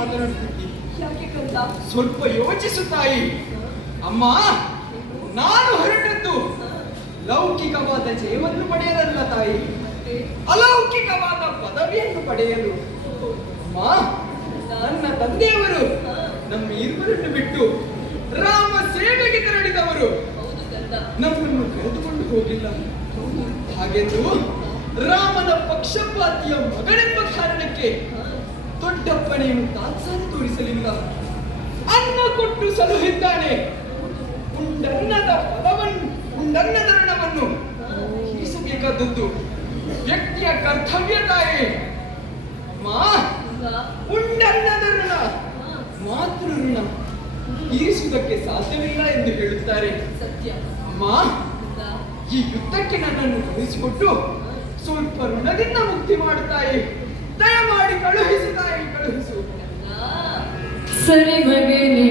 ಮಾತನಾಡುತ್ತಿದ್ದಿ? ಯಾಕೆ ಕಂದ? ಸ್ವಲ್ಪ ಯೋಚಿಸು ತಾಯಿ. ಅಮ್ಮ, ನಾನು ಹೊರಟದ್ದು ಲೌಕಿಕವಾದ ಜಯವನ್ನು ಪಡೆಯಲಲ್ಲ ತಾಯಿ, ಅಲೌಕಿಕವಾದ ಪದವಿಯನ್ನು ಪಡೆಯಲು. ಅಮ್ಮ, ನನ್ನ ತಂದೆಯವರು ನಮ್ಮ ಇರುವರನ್ನು ಬಿಟ್ಟು ರಾಮ ಸೇವೆಗೆ ತೆರಳಿದವರು. ಹೌದು ಕಂದ. ನಮ್ಮನ್ನು ಕರೆದುಕೊಂಡು ಹೋಗಿಲ್ಲ. ಹಾಗೆಂದು ರಾಮನ ಪಕ್ಷಪಾತಿಯ ಮಗನೆಂಬ ಕಾರಣಕ್ಕೆ ದೊಡ್ಡಪ್ಪನೆಯನ್ನು ತಾತ್ಸಾರ ತೋರಿಸಲಿಲ್ಲ. ಅನ್ನ ಕೊಟ್ಟು ಸಲುಹಿದ್ದಾನೆ. ಉಂಡನ್ನದ ಉಂಡನ್ನದ ಋಣವನ್ನು ತೀರಿಸಬೇಕಾದದ್ದು ವ್ಯಕ್ತಿಯ ಕರ್ತವ್ಯ ತಾಯಿ. ಉಂಡನ್ನದ ಋಣ ಮಾತೃ ಋಣ ತೀರಿಸುವುದಕ್ಕೆ ಸಾಧ್ಯವಿಲ್ಲ ಎಂದು ಹೇಳುತ್ತಾರೆ. ಸತ್ಯ. ಅಮ್ಮ, ಈ ಯುದ್ಧಕ್ಕೆ ನನ್ನನ್ನು ಕಳುಹಿಸಿಕೊಟ್ಟು ಸ್ವಲ್ಪ ಋಣದಿಂದ ಮುಕ್ತಿ ಮಾಡುತ್ತಾಯಿ. ದಯಮಾಡಿ ಕಳುಹಿಸು ತಾಯಿ, ಕಳುಹಿಸು. ಸರಿ ಮಗನೇ.